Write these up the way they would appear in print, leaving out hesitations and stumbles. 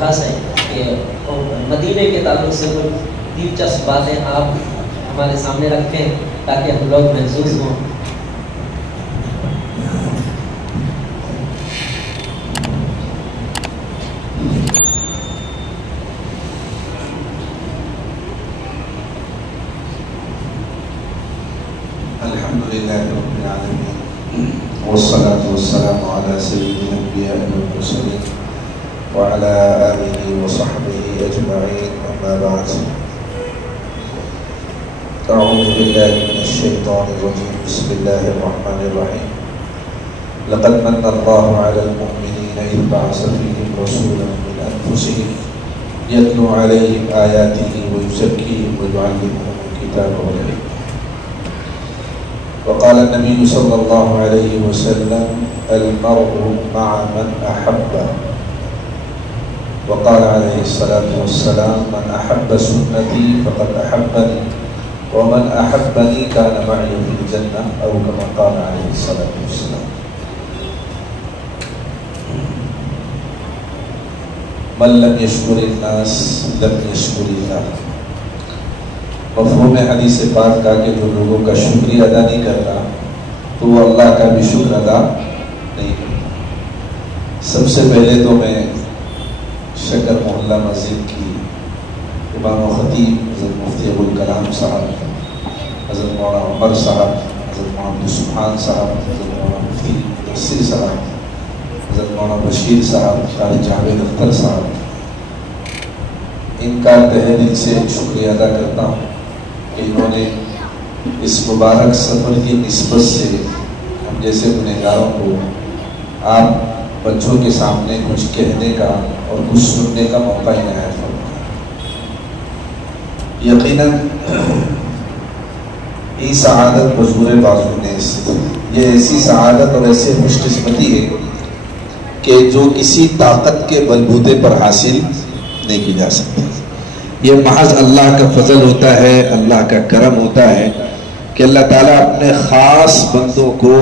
درخواست ہے کہ مدینے کے تعلق سے کوئی دلچسپ باتیں آپ ہمارے سامنے رکھیں تاکہ ہم لوگ محسوس ہوں. الحمدللہ رب العالمین والصلاة والسلام على سید الانبیاء والمرسلین وعلى آلہ وصحبہ اجمعین اما بعد. اعوذ باللہ من الشیطان الرجیم بسم اللہ الرحمن الرحیم. لقد من اللہ علی المؤمنین اذ بعث فیہم رسولا من انفسہم یتلو علیہم آیاتہ ویزکیہم ویعلمہم الکتاب والحکمہ. وقال النبي صلى الله عليه وسلم المرء مع من أحب. وقال عليه الصلاة والسلام من أحب سنتي فقد أحبني ومن أحبني كان معي في الجنة أو كما قال عليه الصلاة والسلام. من لم يشكر الناس لم يشكر الله. مفہوم حدیث پاک کا کہ جو لوگوں کا شکریہ ادا نہیں کرتا تو وہ اللہ کا بھی شکر ادا نہیں کرتا. سب سے پہلے تو میں شکر محلہ مسجد کی امام و خطیب حضرت مفتی ابوالکلام صاحب، حضرت مولانا عمر صاحب، حضرت مولانا عبدالسبحان صاحب، حضرت مولانا مفتی مدثر صاحب، حضرت مولانا بشیر صاحب، قاری جاوید اختر صاحب، ان کا تہہ دل سے شکریہ ادا کرتا ہوں کہ انہوں نے اس مبارک سفر کی نسبت سے ہم جیسے گنہگاروں کو آپ بچوں کے سامنے کچھ کہنے کا اور کچھ سننے کا موقع عنایت فرمایا. یقیناً یہ سعادت بزور بازو نیست. یہ ایسی سعادت اور ایسی خوش قسمتی ہے کہ جو کسی طاقت کے بلبوتے پر حاصل نہیں کی جا سکتی. یہ محض اللہ کا فضل ہوتا ہے، اللہ کا کرم ہوتا ہے کہ اللہ تعالیٰ اپنے خاص بندوں کو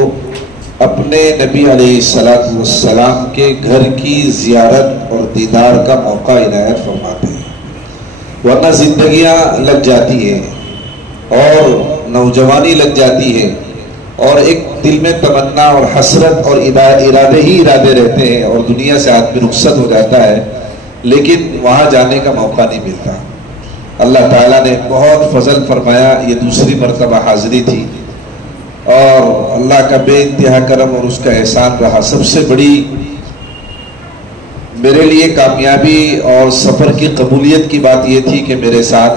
اپنے نبی علیہ السلام کے گھر کی زیارت اور دیدار کا موقع عنایت فرماتے ہیں. ورنہ زندگیاں لگ جاتی ہیں اور نوجوانی لگ جاتی ہے اور ایک دل میں تمنا اور حسرت اور ارادے ہی ارادے رہتے ہیں اور دنیا سے آدمی رخصت ہو جاتا ہے لیکن وہاں جانے کا موقع نہیں ملتا. اللہ تعالیٰ نے بہت فضل فرمایا. یہ دوسری مرتبہ حاضری تھی اور اللہ کا بے انتہا کرم اور اس کا احسان رہا. سب سے بڑی میرے لیے کامیابی اور سفر کی قبولیت کی بات یہ تھی کہ میرے ساتھ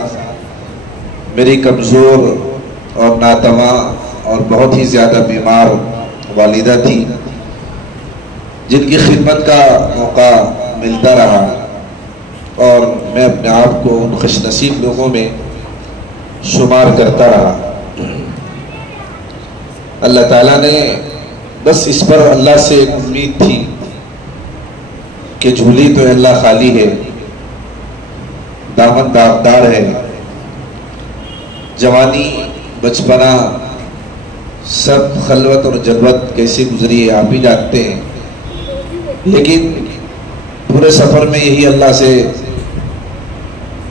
میری کمزور اور ناتواں اور بہت ہی زیادہ بیمار والدہ تھی جن کی خدمت کا موقع ملتا رہا اور میں اپنے آپ کو ان خوش نصیب لوگوں میں شمار کرتا رہا. اللہ تعالیٰ نے بس اس پر اللہ سے ایک امید تھی کہ جھولی تو اللہ خالی ہے، دامن داغدار ہے. جوانی بچپنا سب خلوت اور جلوت کیسے گزری ہے آپ ہی جانتے ہیں، لیکن پورے سفر میں یہی اللہ سے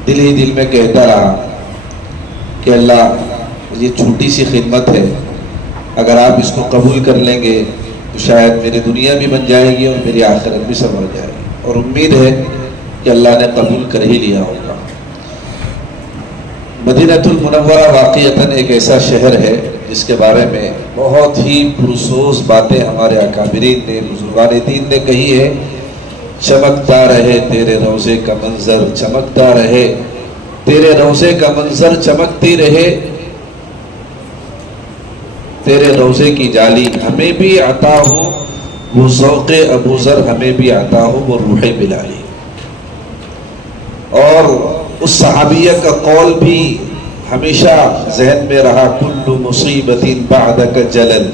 دل ہی دل میں کہتا رہا کہ اللہ یہ چھوٹی سی خدمت ہے، اگر آپ اس کو قبول کر لیں گے تو شاید میری دنیا بھی بن جائے گی اور میری آخرت بھی سنور جائے گی. اور امید ہے کہ اللہ نے قبول کر ہی لیا ہوگا. مدینہ المنورہ واقعتاً ایک ایسا شہر ہے جس کے بارے میں بہت ہی پرسوز باتیں ہمارے اکابرین نے، بزرگان دین نے کہی ہے. چمکتا رہے تیرے روزے کا منظر، چمکتا رہے تیرے روزے کا منظر، چمکتی رہے تیرے روزے کی جالی. ہمیں بھی عطا ہو وہ ذوق ابو ذر، ہمیں بھی عطا ہو وہ روح بلالی. اور اس صحابیہ کا قول بھی ہمیشہ ذہن میں رہا، کل مصیبت بعدک جلل،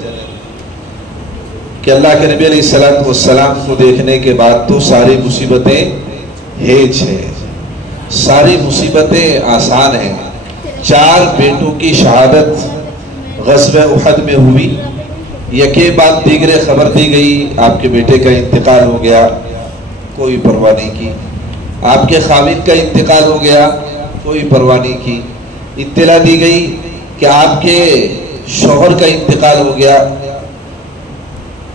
کہ اللہ کے نبی علیہ السلام کو دیکھنے کے بعد تو ساری مصیبتیں ہیج ہیں، ساری مصیبتیں آسان ہیں. 4 بیٹوں کی شہادت غزوہ احد میں ہوئی. یکے بعد دیگرے خبر دی گئی آپ کے بیٹے کا انتقال ہو گیا، کوئی پرواہ نہیں کی. آپ کے خاوند کا انتقال ہو گیا، کوئی پرواہ نہیں کی۔ اطلاع دی گئی کہ آپ کے شوہر کا انتقال ہو گیا،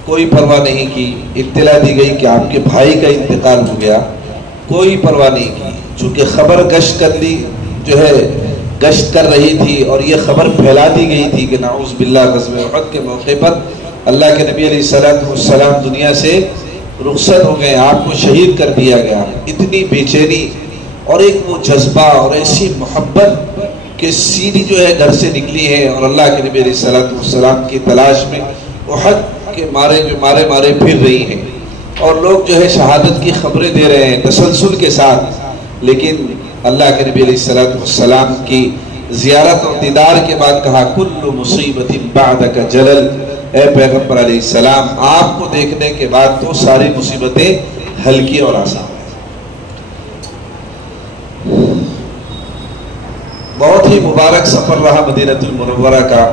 کوئی پرواہ نہیں کی۔ اطلاع دی گئی کہ آپ کے بھائی کا انتقال ہو گیا، کوئی پرواہ نہیں کی۔ چونکہ خبر گشت کر لی جو ہے گشت کر رہی تھی اور یہ خبر پھیلا دی گئی تھی کہ نعوذ باللہ غزوہ احد کے موقع پر اللہ کے نبی علیہ السلام دنیا سے رخصت ہو گئے، آپ کو شہید کر دیا گیا۔ اتنی بے چینی اور ایک وہ جذبہ اور ایسی محبت کہ سیدھی جو ہے گھر سے نکلی ہے اور اللہ کے نبی علیہ السلام کی تلاش میں احد کے مارے پھر رہی ہیں، اور لوگ جو ہے شہادت کی خبریں دے رہے ہیں تسلسل کے ساتھ۔ لیکن اللہ کے نبی علیہ السلام کی زیارت اور دیدار کے بعد کہا کل مصیبت بعدک جلل، اے پیغمبر علیہ السلام آپ کو دیکھنے کے بعد تو ساری مصیبتیں ہلکی اور آسان ہیں۔ بہت ہی مبارک سفر رہا مدینہ المنورہ کا۔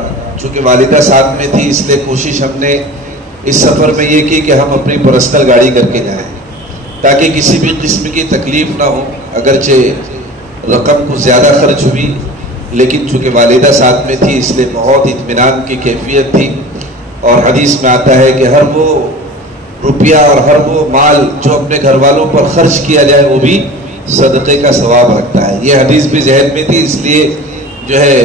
چونکہ والدہ ساتھ میں تھی اس لیے کوشش ہم نے اس سفر میں یہ کی کہ ہم اپنی پرسنل گاڑی کر کے جائیں تاکہ کسی بھی قسم کی تکلیف نہ ہو۔ اگرچہ رقم کو زیادہ خرچ ہوئی لیکن چونکہ والدہ ساتھ میں تھی اس لیے بہت اطمینان کی کیفیت تھی۔ اور حدیث میں آتا ہے کہ ہر وہ روپیہ اور ہر وہ مال جو اپنے گھر والوں پر خرچ کیا جائے وہ بھی صدقے کا ثواب رکھتا ہے۔ یہ حدیث بھی ذہن میں تھی اس لیے جو ہے،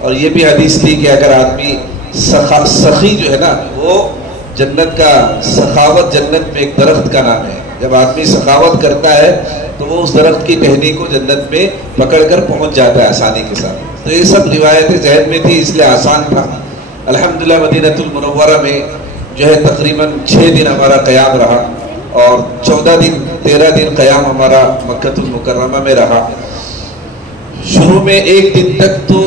اور یہ بھی حدیث تھی کہ اگر آدمی سخی جو ہے نا وہ جنت کا، سخاوت جنت میں ایک درخت کا نام ہے، جب آدمی سخاوت کرتا ہے تو وہ اس درخت کی ٹہنی کو جنت میں پکڑ کر پہنچ جاتا ہے آسانی کے ساتھ۔ تو یہ سب روایتیں ذہن میں تھی اس لیے آسان تھا۔ الحمدللہ مدینہ المنورہ میں جو ہے تقریباً 6 دن ہمارا قیام رہا اور 13 دن قیام ہمارا مکہ المکرمہ میں رہا۔ شروع میں 1 دن تک تو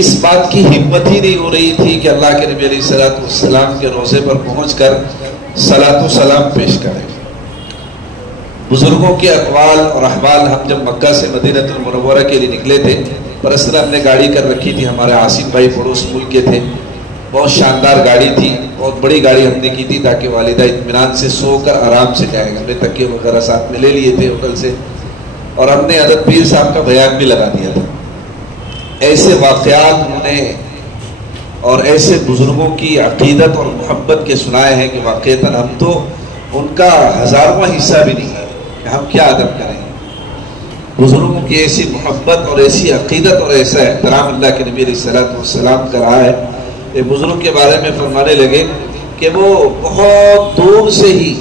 اس بات کی ہمت ہی نہیں ہو رہی تھی کہ اللہ کے نبی علیہ السلام کے روضے پر پہنچ کر صلاۃ و سلام پیش کریں۔ بزرگوں کے اقوال اور احوال، ہم جب مکہ سے مدینہ المنورہ کے لیے نکلے تھے، پرسنل ہم نے گاڑی کر رکھی تھی، ہمارے عاصم بھائی پڑوس ملک کے تھے، بہت شاندار گاڑی تھی، بہت بڑی گاڑی ہم نے کی تھی تاکہ والدہ اطمینان سے سو کر آرام سے جائیں۔ ہم نے تکیے وغیرہ ساتھ میں لے لیے تھے ہوٹل سے، اور ہم نے حضرت پیر صاحب کا بیان بھی لگا دیا تھا۔ ایسے واقعات انہوں نے اور ایسے بزرگوں کی عقیدت اور محبت کے سنائے ہیں کہ واقعتاً ہم تو ان کا 1000واں حصہ بھی نہیں ہے کہ ہم کیا ادب کریں۔ بزرگوں کی ایسی محبت اور ایسی عقیدت اور ایسا احترام اللہ کے نبی علیہ السلام کا رہا ہے۔ ایک بزرگ کے بارے میں فرمانے لگے کہ وہ بہت دور سے ہی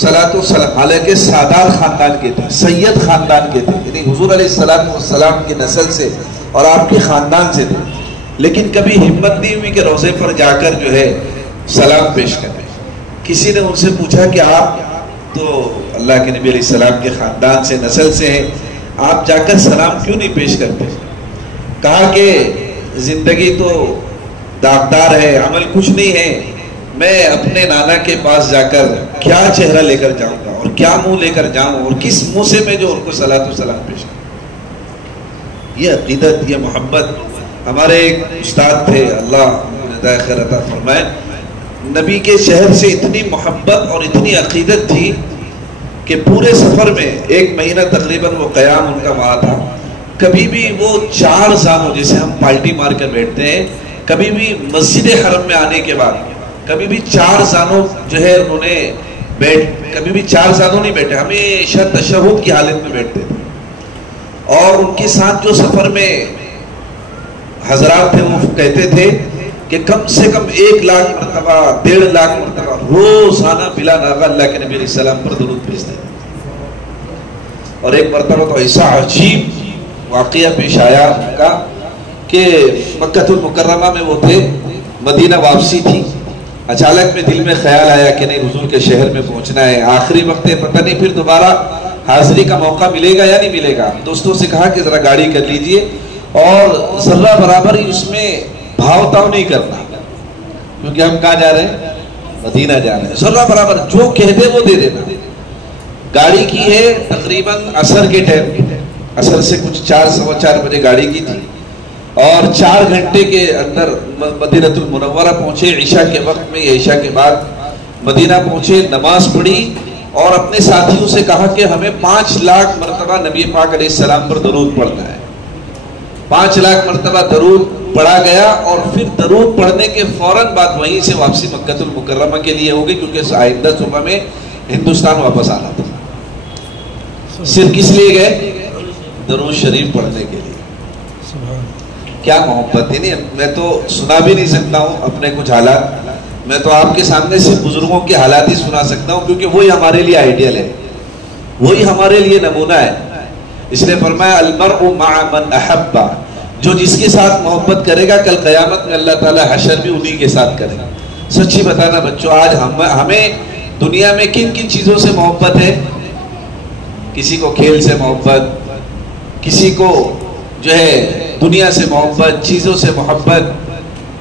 صلاۃ و سلام، حالانکہ سادات خاندان کے تھے، سید خاندان کے تھے، یعنی حضور علیہ السلام کی نسل سے اور آپ کے خاندان سے تھے، لیکن کبھی ہمت نہیں ہوئی کہ روضے پر جا کر جو ہے سلام پیش کریں۔ کسی نے ان سے پوچھا کہ آپ تو اللہ کے نبی علیہ السلام کے خاندان سے، نسل سے ہیں، آپ جا کر سلام کیوں نہیں پیش کرتے؟ کہا کہ زندگی تو داغدار ہے، عمل کچھ نہیں ہے، میں اپنے نانا کے پاس جا کر کیا چہرہ لے کر جاؤں گا اور کیا منہ لے کر جاؤں اور کس منہ سے میں جو ان کو صلاۃ و سلام پیش کروں۔ یہ عقیدت، یہ محبت۔ ہمارے ایک استاد تھے، اللہ خیر عطا فرمائے، نبی کے شہر سے اتنی محبت اور اتنی عقیدت تھی کہ پورے سفر میں 1 مہینہ تقریباً وہ قیام ان کا وہاں تھا، کبھی بھی وہ 4 زانوں جیسے ہم پالٹی مار کر بیٹھتے ہیں، کبھی بھی مسجد حرم میں آنے کے بعد کبھی بھی 4 زانوں جو ہے انہوں نے کبھی بھی 4 زانوں نہیں بیٹھے، ہمیشہ تشہد کی حالت میں بیٹھتے تھے۔ اور ان کے ساتھ جو سفر میں حضرات تھے وہ کہتے تھے کہ کم سے کم 1 لاکھ مرتبہ 1.5 لاکھ مرتبہ روزانہ بلا ناغہ اللہ کے نبی علیہ السلام پر درود بھیجتے تھے۔ اور ایک مرتبہ تو ایسا عجیب واقعہ پیش آیا ان کا کہ مکہ المکرمہ میں وہ تھے، مدینہ واپسی تھی، اچانک میں دل میں خیال آیا کہ نہیں حضور کے شہر میں پہنچنا ہے، آخری وقت ہے، پتہ نہیں پھر دوبارہ حاضری کا موقع ملے گا یا نہیں ملے گا۔ دوستوں سے کہا کہ ذرا گاڑی کر لیجئے اور ذرہ برابر ہی اس میں بھاؤ تاؤ نہیں کرنا، کیونکہ ہم کہاں جا رہے ہیں؟ مدینہ جا رہے ہیں، ذرہ برابر جو کہہ دے وہ دے دینا۔ گاڑی کی ہے تقریباً عصر کے ٹائم، عصر سے کچھ 4:15 بجے گاڑی کی تھی، اور 4 گھنٹے کے اندر مدینہ المنورہ پہنچے۔ عشاء کے وقت میں، عشاء کے بعد مدینہ پہنچے، نماز پڑھی اور اپنے ساتھیوں سے کہا کہ ہمیں 5 لاکھ مرتبہ نبی پاک علیہ السلام پر درود پڑھنا ہے. 5 لاکھ مرتبہ درود پڑھا گیا اور پھر درود پڑھنے کے فوراً بعد وہیں سے واپسی مکہ المکرمہ کے لیے ہوگی، کیونکہ آئندہ صبح میں ہندوستان واپس آنا تھا. صرف کس لیے گئے؟ درود شریف پڑھنے کے لیے. کیا محبت ہے. نہیں میں تو سنا بھی نہیں سکتا ہوں اپنے کچھ حالات، میں تو آپ کے سامنے صرف بزرگوں کے حالات ہی سنا سکتا ہوں، کیونکہ وہی ہمارے لیے آئیڈیل ہے، وہی ہمارے لیے نمونہ ہے. اس لیے فرمایا المرء مع من احب، جو جس کے ساتھ محبت کرے گا کل قیامت میں اللہ تعالیٰ حشر بھی انہی کے ساتھ کرے گا. سچی بتانا بچوں، آج ہمیں دنیا میں کن کن چیزوں سے محبت ہے؟ کسی کو کھیل سے محبت، کسی کو جو ہے دنیا سے محبت، چیزوں سے محبت،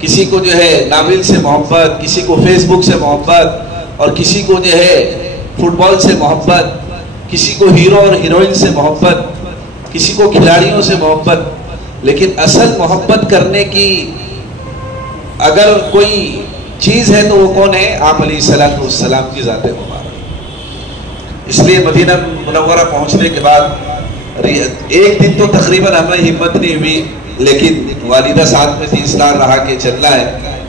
کسی کو جو ہے ناول سے محبت، کسی کو فیس بک سے محبت، اور کسی کو جو ہے فٹ بال سے محبت، کسی کو ہیرو اور ہیروئن سے محبت، کسی کو کھلاڑیوں سے محبت. لیکن اصل محبت کرنے کی اگر کوئی چیز ہے تو وہ کون ہے؟ آپ علیہ الصلوۃ والسلام کی ذات مبارک. اس لیے مدینہ منورہ پہنچنے کے بعد ایک دن تو تقریباً ہمیں ہمت نہیں ہوئی، لیکن والدہ ساتھ میں تھی، اصرار رہا کہ چلنا ہے،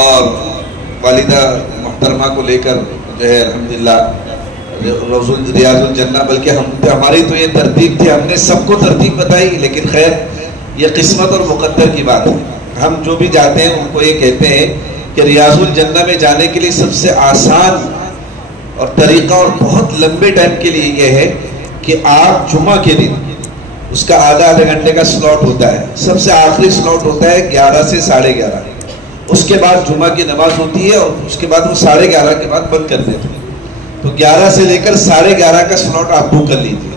اور والدہ محترمہ کو لے کر جو ہے الحمدللہ ریاض الجنہ، بلکہ ہماری تو یہ ترتیب تھی، ہم نے سب کو ترتیب بتائی، لیکن خیر یہ قسمت اور مقدر کی بات ہے. ہم جو بھی جاتے ہیں ان کو یہ کہتے ہیں کہ ریاض الجنہ میں جانے کے لیے سب سے آسان اور طریقہ اور بہت لمبے ٹائم کے لیے یہ ہے کہ آپ جمعہ کے دن، اس کا آدھا گھنٹے کا سلاٹ ہوتا ہے، سب سے آخری سلاٹ ہوتا ہے 11 سے 11:30، اس کے بعد جمعہ کی نماز ہوتی ہے، اور اس کے بعد وہ 11:30 کے بعد بند کر دیتے ہیں. تو 11 سے لے کر 11:30 کا سلاٹ آپ بک کر لیجیے.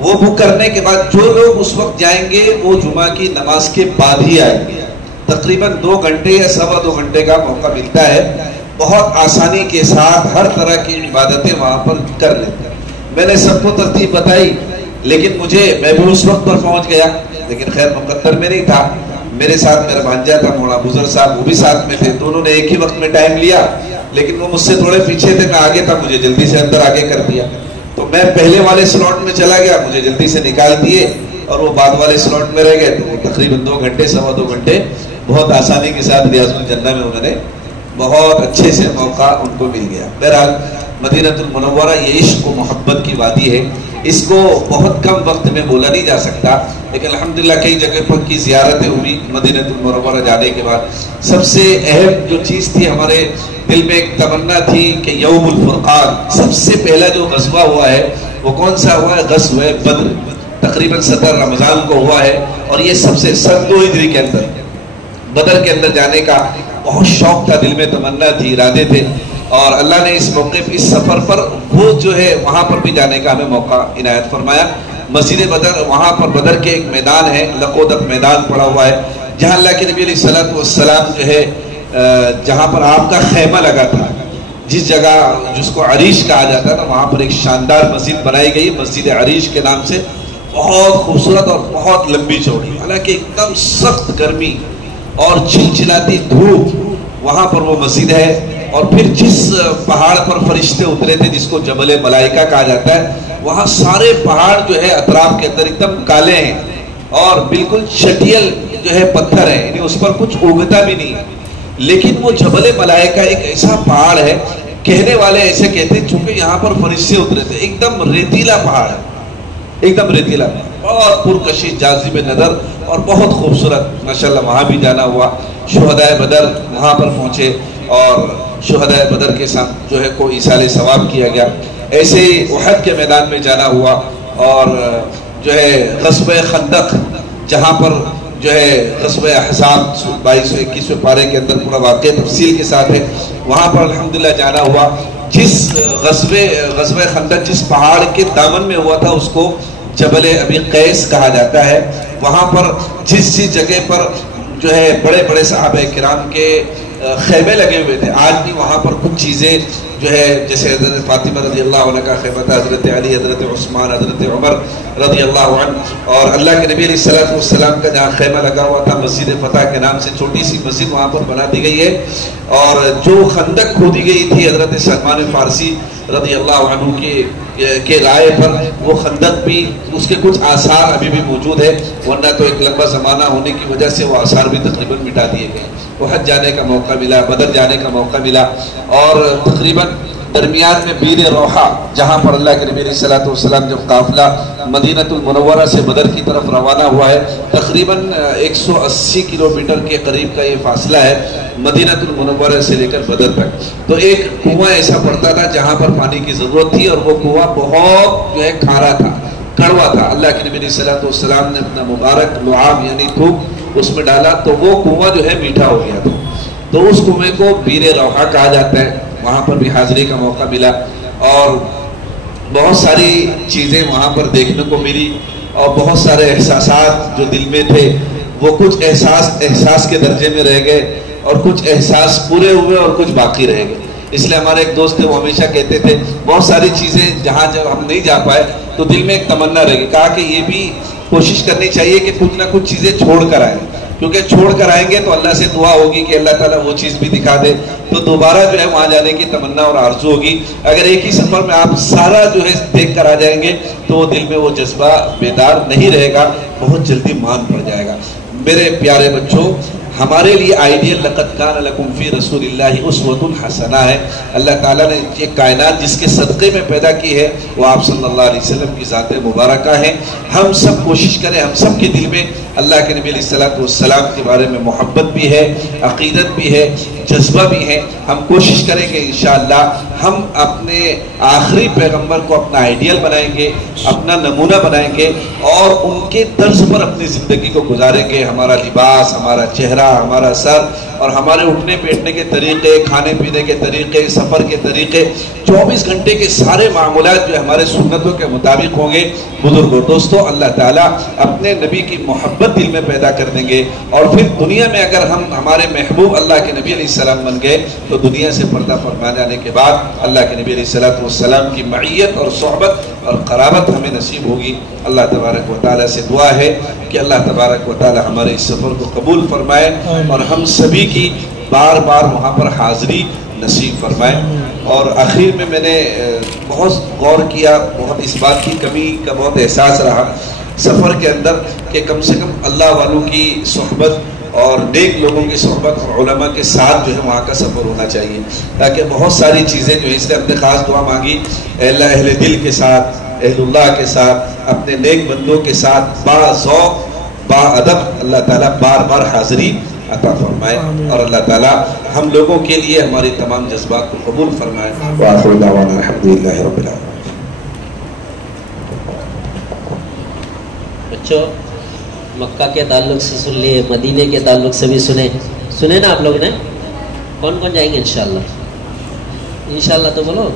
وہ بک کرنے کے بعد جو لوگ اس وقت جائیں گے وہ جمعہ کی نماز کے بعد ہی آئیں گے. تقریباً 2 گھنٹے یا 2.25 گھنٹے کا موقع ملتا ہے. بہت آسانی کے ساتھ ہر طرح کی عبادتیں وہاں پر کر لیتے ہیں. میں نے سب کو ترتیب بتائی، لیکن میں بھی اس وقت پر پہنچ گیا، لیکن خیر مقدر میں نہیں تھا. میرے ساتھ میرا بھانجا تھا مولانا بزرگ صاحب، وہ بھی ساتھ میں تھے. دونوں نے ایک ہی وقت میں ٹائم لیا، لیکن وہ مجھ سے تھوڑے پیچھے تھے، میں آگے تھا، مجھے جلدی سے اندر آگے کر دیا. تو میں پہلے والے سلاٹ میں چلا گیا، مجھے جلدی سے نکال دیے، اور وہ بعد والے سلاٹ میں رہ گئے. تو وہ تقریباً 2 گھنٹے 2.25 گھنٹے بہت آسانی کے ساتھ ریاض الجنہ میں انہوں نے بہت اچھے سے موقع ان کو مل گیا. بہرحال مدینہ المنورہ یہ عشق و محبت کی وادی ہے. اس کو بہت کم وقت میں بولا نہیں جا سکتا، لیکن الحمدللہ کئی جگہ پر کی زیارتیں ہوئی مدینہ المنورہ جانے کے بعد. سب سے اہم جو چیز تھی، ہمارے دل میں ایک تمنا تھی کہ یوم الفرقان، سب سے پہلا جو غزوہ ہوا ہے وہ کون سا ہوا ہے؟ غزوہ بدر. تقریباً 17 رمضان کو ہوا ہے، اور یہ سب سے 2 ہجری کے اندر بدر کے اندر جانے کا بہت شوق تھا، دل میں تمنا تھی، ارادے تھے. اور اللہ نے اس موقع پر، اس سفر پر وہ جو ہے وہاں پر بھی جانے کا ہمیں موقع عنایت فرمایا. مسجد بدر، وہاں پر بدر کے ایک میدان ہے، لقودق میدان پڑا ہوا ہے، جہاں اللہ کے نبی علیہ الصلوۃ والسلام جو ہے جہاں پر آپ کا خیمہ لگا تھا، جس جگہ جس کو عریش کہا جاتا تھا، وہاں پر ایک شاندار مسجد بنائی گئی، مسجد عریش کے نام سے. بہت خوبصورت اور بہت لمبی چوڑی، حالانکہ ایک دم سخت گرمی اور چلچلاتی دھوپ، وہاں پر وہ مسجد ہے. اور پھر جس پہاڑ پر فرشتے اترے تھے، جس کو جبل ملائکہ کہا جاتا ہے، وہاں سارے پہاڑ جو ہے اطراف کے اندر ایک دم کالے ہیں، اور بالکل چٹیل جو ہے پتھر ہے، یعنی اس پر کچھ اگتا بھی نہیں. لیکن وہ جبل ملائکہ ایک ایسا پہاڑ ہے، کہنے والے ایسے کہتے ہیں چونکہ یہاں پر فرشتے اترے تھے. ایک دم ریتیلا پہاڑ ہے، ایک دم ریتیلا، بہت پرکشش جاذب نظر اور بہت خوبصورت. ماشاءاللہ وہاں بھی جانا ہوا. شہدائے بدر وہاں پر پہنچے، اور شہدائے بدر کے ساتھ جو ہے کوئی ایصال ثواب کیا گیا. ایسے احد کے میدان میں جانا ہوا، اور جو ہے غزوہ خندق، جہاں پر جو ہے غزوہ احزاب 22-21 پارے کے اندر پورا واقعہ تفصیل کے ساتھ ہے، وہاں پر الحمدللہ جانا ہوا. جس غزوہ خندق جس پہاڑ کے دامن میں ہوا تھا، اس کو جبل ابی قیس کہا جاتا ہے. وہاں پر جس جگہ پر جو ہے بڑے بڑے صحابہ کرام کے خیمے لگے ہوئے تھے، آج بھی وہاں پر کچھ چیزیں جو ہے جیسے حضرت فاطمہ رضی اللہ عنہ کا خیمہ تھا، حضرت علی، حضرت عثمان، حضرت عمر رضی اللہ عنہ، اور اللہ کے نبی علیہ السلام کا جہاں خیمہ لگا ہوا تھا مسجد فتح کے نام سے چھوٹی سی مسجد وہاں پر بنا دی گئی ہے. اور جو خندق کھودی گئی تھی حضرت سلمان فارسی رضی اللہ عنہ کے رائے پر، وہ خندق بھی اس کے کچھ آثار ابھی بھی موجود ہے، ورنہ تو ایک لمبا زمانہ ہونے کی وجہ سے وہ آثار بھی تقریباً مٹا دیے گئے. وہ حج جانے کا موقع ملا، بدر جانے کا موقع ملا، اور تقریباً درمیان میں بیر روحہ جہاں پر اللہ کے نبی علیہ السلام جب قافلہ مدینہ المنورہ سے بدر کی طرف روانہ ہوا ہے، تقریباً 180 کلومیٹر کے قریب کا یہ فاصلہ ہے مدینہ المنورہ سے لے کر بدر تک. تو ایک کنواں ایسا پڑتا تھا جہاں پر پانی کی ضرورت تھی، اور وہ کنواں بہت جو ہے کھارا تھا، کڑوا تھا. اللہ کے نبی علیہ السلام نے اپنا مبارک لعاب یعنی تھوک اس میں ڈالا تو وہ کنواں جو ہے میٹھا ہو گیا تھا. تو اس کنویں کو بیر روحہ کہا جاتا ہے. وہاں پر بھی حاضری کا موقع ملا، اور بہت ساری چیزیں وہاں پر دیکھنے کو ملی، اور بہت سارے احساسات جو دل میں تھے وہ کچھ احساس کے درجے میں رہ گئے، اور کچھ احساس پورے ہوئے اور کچھ باقی رہ گئے. اس لیے ہمارے ایک دوست تھے، وہ ہمیشہ کہتے تھے بہت ساری چیزیں جہاں جب ہم نہیں جا پائے تو دل میں ایک تمنا رہ گئی. کہا کہ یہ بھی کوشش کرنی چاہیے کہ کچھ نہ کچھ چیزیں چھوڑ کر آئیں، کیونکہ چھوڑ کر آئیں گے تو اللہ سے دعا ہوگی کہ اللہ تعالیٰ وہ چیز بھی دکھا دے، تو دوبارہ جو ہے وہاں جانے کی تمنا اور آرزو ہوگی. اگر ایک ہی سفر میں آپ سارا جو ہے دیکھ کر آ جائیں گے تو وہ دل میں وہ جذبہ بیدار نہیں رہے گا، بہت جلدی مان پڑ جائے گا. میرے پیارے بچوں، ہمارے لیے آئیڈیل لقد کان لکم فی رسول اللہ اسوۃ حسنہ ہے. اللہ تعالیٰ نے یہ کائنات جس کے صدقے میں پیدا کی ہے وہ آپ صلی اللہ علیہ وسلم کی ذات مبارکہ ہے. ہم سب کوشش کریں، ہم سب کے دل میں اللہ کے نبی علیہ السلام کے بارے میں محبت بھی ہے، عقیدت بھی ہے، جذبہ بھی ہے. ہم کوشش کریں کہ انشاءاللہ ہم اپنے آخری پیغمبر کو اپنا آئیڈیل بنائیں گے، اپنا نمونہ بنائیں گے، اور ان کے طرز پر اپنی زندگی کو گزاریں گے. ہمارا لباس، ہمارا چہرہ، ہمارا سر، اور ہمارے اٹھنے بیٹھنے کے طریقے، کھانے پینے کے طریقے، سفر کے طریقے، 24 گھنٹے کے سارے معمولات جو ہمارے سنتوں کے مطابق ہوں گے. بزرگوں، دوستوں، اللہ تعالیٰ اپنے نبی کی محبت دل میں پیدا کر دیں گے، اور پھر دنیا میں اگر ہم ہمارے محبوب اللہ کے نبی علیہ السلام بن گئے تو دنیا سے پردہ فرما جانے کے بعد اللہ کے نبی علیہ السلام کی معیت اور صحبت اور قرابت ہمیں نصیب ہوگی. اللہ تبارک و تعالیٰ سے دعا ہے کہ اللہ تبارک و تعالیٰ ہمارے اس سفر کو قبول فرمائے، اور ہم سبھی کی بار بار وہاں پر حاضری نصیب فرمائے. اور آخر میں نے بہت غور کیا، بہت اس بات کی کمی کا بہت احساس رہا سفر کے اندر کہ کم سے کم اللہ والوں کی صحبت اور نیک لوگوں کی صحبت اور علماء کے ساتھ جو ہے وہاں کا سفر ہونا چاہیے، تاکہ بہت ساری چیزیں جو ہے، اس لیے ہم نے خاص دعا مانگی اللہ اہل دل کے ساتھ، اہل اللہ کے ساتھ، اپنے نیک بندوں کے ساتھ با ذوق با ادب اللہ تعالیٰ بار بار حاضری عطا فرمائے، اور اللہ تعالیٰ ہم لوگوں کے لیے ہماری تمام جذبات کو قبول فرمائے. وآخر دعوانا الحمدللہ رب العالمین. بچوں، مکہ کے تعلق سے سن لیے، مدینے کے تعلق سے بھی سنے نا آپ لوگ نے؟ کون کون جائیں گے انشاءاللہ؟ انشاءاللہ تو بولو.